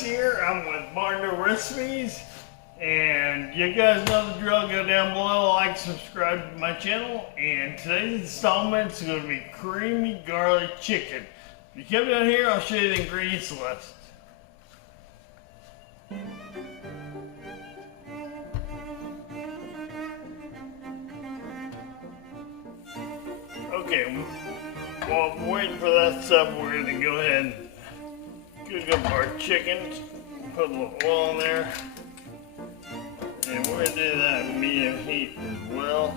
Here. I'm with Barno Recipes, and you guys know the drill. Go down below, like, subscribe to my channel, and today's installment is going to be creamy garlic chicken. If you come down here, I'll show you the ingredients list. Okay, while I'm waiting for that stuff, we're going to go ahead and cook up our chicken, put a little oil in there, and we're going to do that in medium heat as well.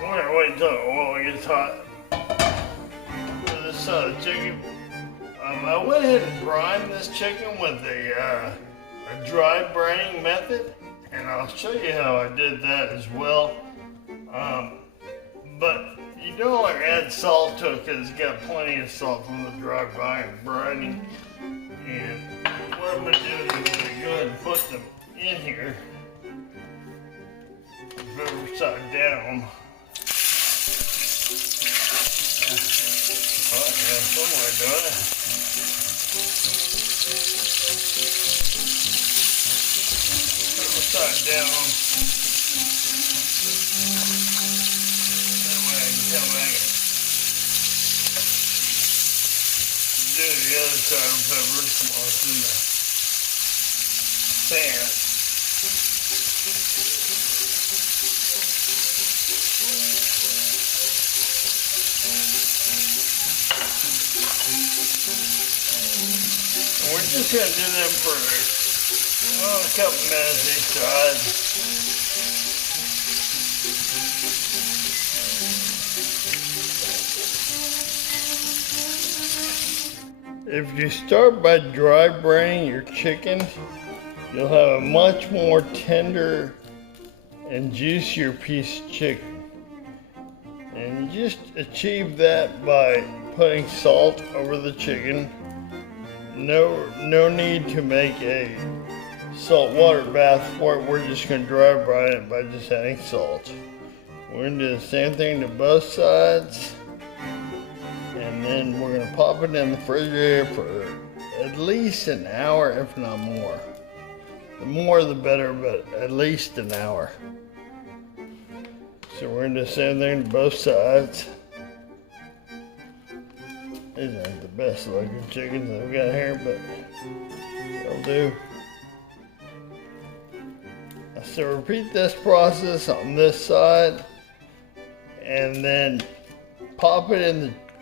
We're going to wait until the oil gets hot. For this side of the chicken, I went ahead and brined this chicken with a dry brining method, and I'll show you how I did that as well. But you don't want to add salt to it because it's got plenty of salt from the dry brining. And what I'm going to do is I'm going to go ahead and put them in here, river side down. Oh, yeah, somewhere doing it. River side down. Come back and do the other side of peppers while it's in the pan. And we're just going to do them for a couple minutes each side. If you start by dry brining your chicken, you'll have a much more tender and juicier piece of chicken. And you just achieve that by putting salt over the chicken. No need to make a salt water bath for it. We're just going to dry brine it by just adding salt. We're going to do the same thing to both sides. And then we're going to pop it in the refrigerator for at least an hour, if not more. The more the better, but at least an hour. So we're going to do the same thing to both sides. These aren't the best looking chickens I've got here, but they'll do. So repeat this process on this side, and then pop it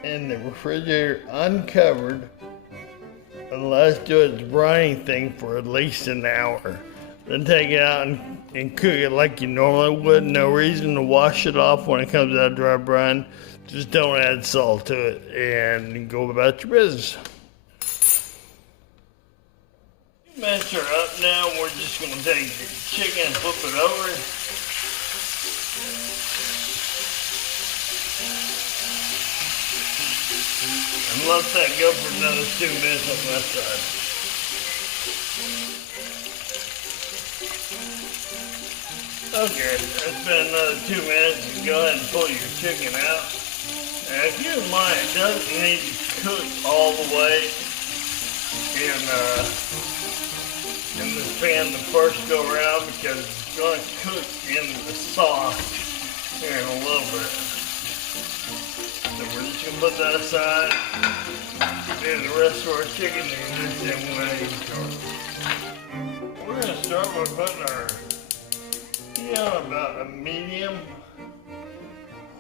in the refrigerator uncovered, and let's do its brining thing for at least an hour. Then take it out and cook it like you normally would. No reason to wash it off when it comes out of dry brine. Just don't add salt to it and go about your business. Mince are up now. We're just going to take the chicken and flip it over. And let that go for another 2 minutes on that side. Okay, it's been another 2 minutes. You go ahead and pull your chicken out. And if you don't mind, it doesn't need to cook all the way in this pan the first go around, because it's going to cook in the sauce here in a little bit. So we're just going to put that aside. Do the rest of our chicken in the same way. We're going to start by putting our heat on about a medium.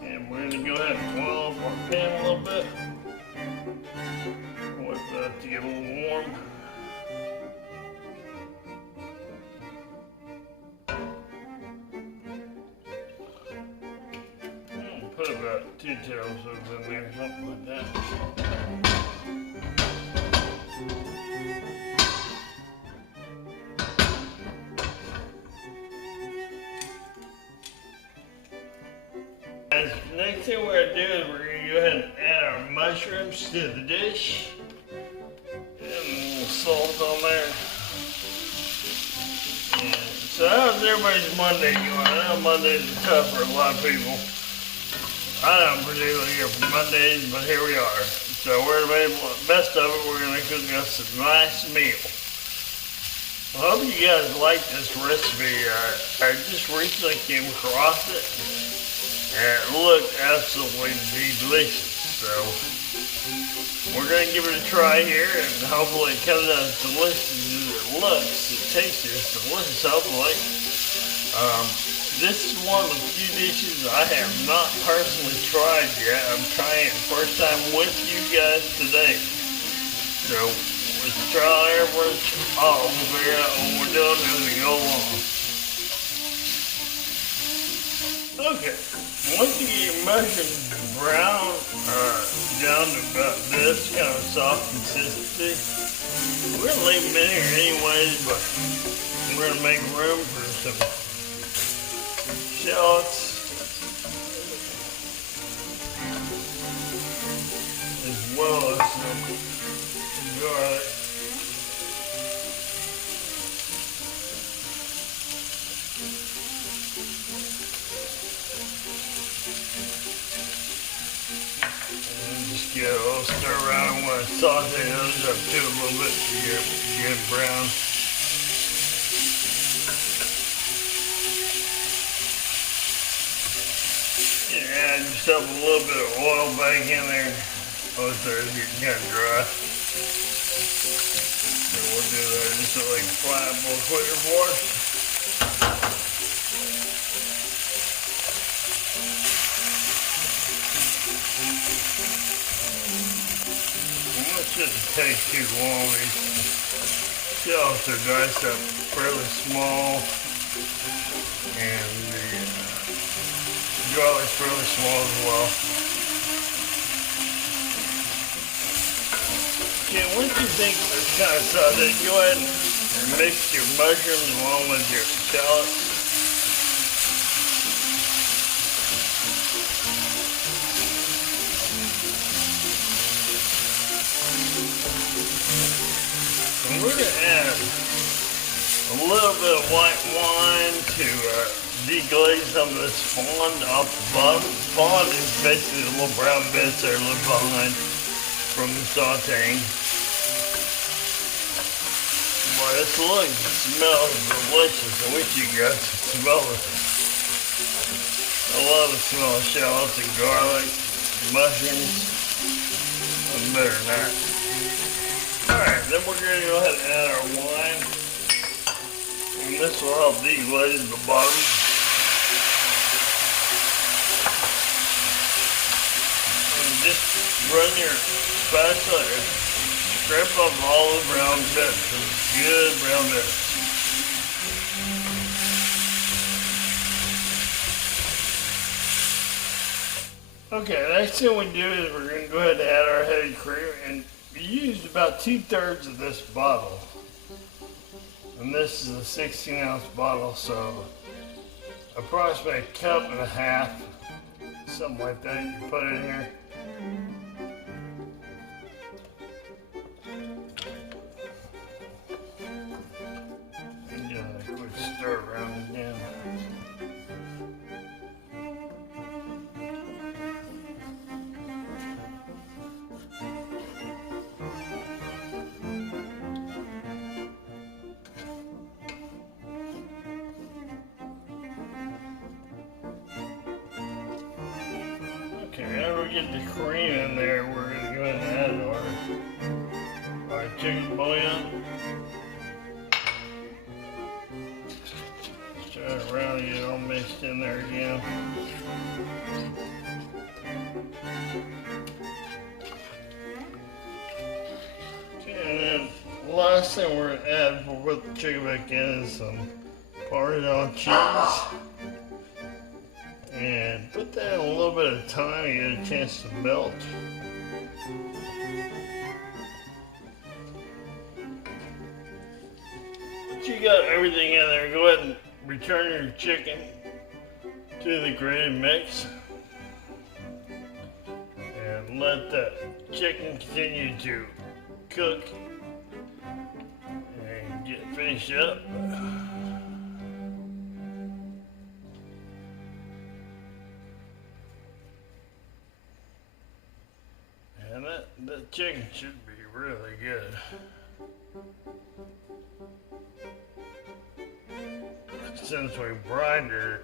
And we're going to go ahead and oil up our pan a little bit. Wait for that to get a little warm. Put about 2 tablespoons in there, something like that. guys, next thing we're gonna do is we're gonna go ahead and add our mushrooms to the dish. And a little salt on there. And so how's everybody's Monday going? I know Mondays are tough for a lot of people. I don't particularly here for Mondays, but here we are. So we're gonna make the best of it. We're gonna cook us a nice meal. I hope you guys like this recipe. I just recently came across it, and it looked absolutely delicious. So we're gonna give it a try here, and hopefully it comes out as delicious as it looks. It tastes as delicious, hopefully. This is one of the few dishes I have not personally tried yet. I'm trying it first time with you guys today. So let's try everyone's we'll figure out what we're doing as we go along. Okay, once you get your mushrooms brown, down to about this kind of soft consistency, we're gonna leave them in here anyways, but we're gonna make room for some shallots as well as some garlic. Get a little stir around. I want to saute those up too a little bit to get brown. Yeah, add yourself a little bit of oil back in there. Most of it's getting kind of dry. So we'll do that just so like flat a little quicker for us. Shouldn't take too long. These shallots are diced up fairly small, and the garlic's fairly small as well. Okay, once you think it's kind of sauteed, go ahead and mix your mushrooms along with your shallots. And we're going to add a little bit of white wine to deglaze some of this fond off the bottom. Fond is basically the little brown bits that are left behind from the sauteing. Boy, this smells delicious. I wish you guys could smell it. I love the smell of shallots and garlic, mushrooms. Nothing better than that. Alright, then we're going to go ahead and add our wine. And this will help deglaze the bottom. And just run your spatula and scrape up all the brown bits. Good brown bits. Okay, next thing we do is we're going to go ahead and add our heavy cream. And we used about 2/3 of this bottle. And this is a 16-ounce bottle, so approximately a cup and a half, something like that, you put in here. And give it a quick stir around again. Okay, now we get the cream in there, we're going to go ahead and add our chicken bouillon. Stir it around and get it all mixed in there again. Okay, and then the last thing we're going to add before we put the chicken back in is some parmesan cheese. And put that in a little bit of time to get a chance to melt. Once you got everything in there, go ahead and return your chicken to the grated mix. and let the chicken continue to cook and get finished up. And that chicken should be really good. Since we brined her,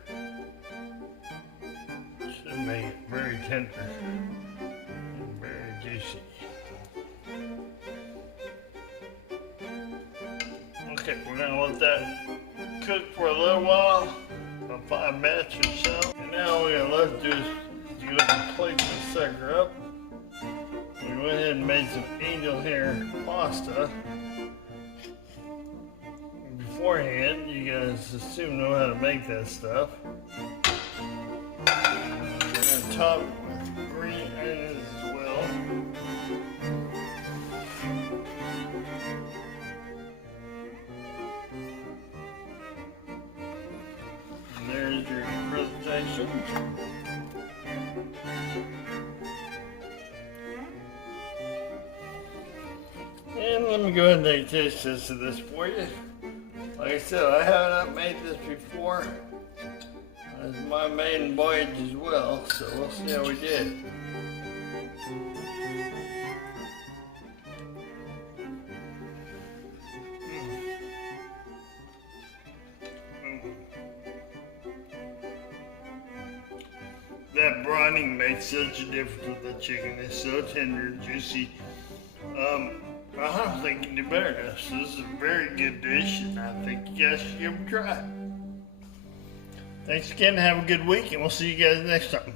should make it very tender and very juicy. Okay, we're gonna let that cook for a little while, about 5 minutes or so. And now all we got left to do is go ahead and plate this sucker up. We went ahead and made some angel hair pasta. Beforehand, you guys assume know how to make that stuff. We're gonna top it with green onions as well. And there's your presentation. And let me go ahead and take a taste test of this for you. Like I said, I have not made this before. It's my maiden voyage as well, so we'll see how we did. That brining makes such a difference with the chicken. It's so tender and juicy. I don't think you can do better than this. This is a very good dish, and I think you guys should give it a try. Thanks again, have a good week, and we'll see you guys next time.